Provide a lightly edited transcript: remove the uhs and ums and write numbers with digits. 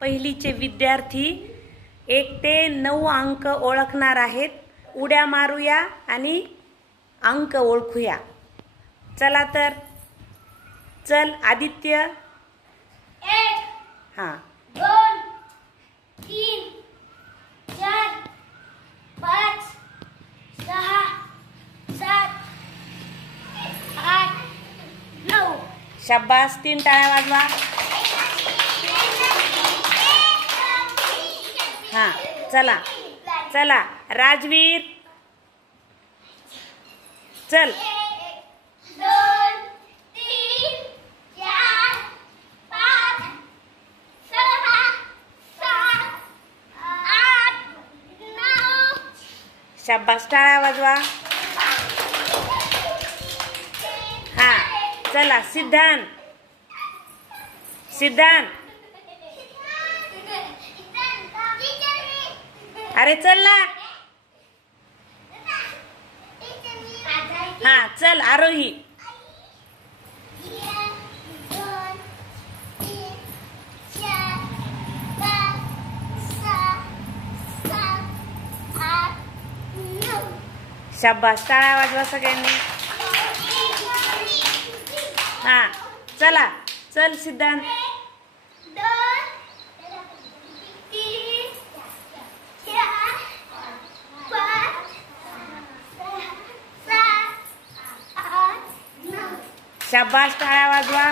पहिलीचे विद्यार्थी 1 ते 9 अंक ओळखणार आहेत। उड्या मारूया आणि अंक ओळखूया। चला तर, चल आदित्य। 1 हां 2 3 4 5 6 7 8 9 शाबास, 3 टाळ्या वाजवा। हां चला चला राजवीर, चल। 2 3 4 5 6 7 8 9 शाबास, टाळ्या वाजवा। हां चला सिद्धांत, सिद्धांत, अरे चल ना। हां चल आरोही। 1 2 3 4 5 6 7 8 9 शाबास, टाळ्या वाजवा सगळ्यांनी। हां चला, चल सिद्धांत। 2 3 4 5 6 7 8 9 शाबास, टाळ्या वाजवा।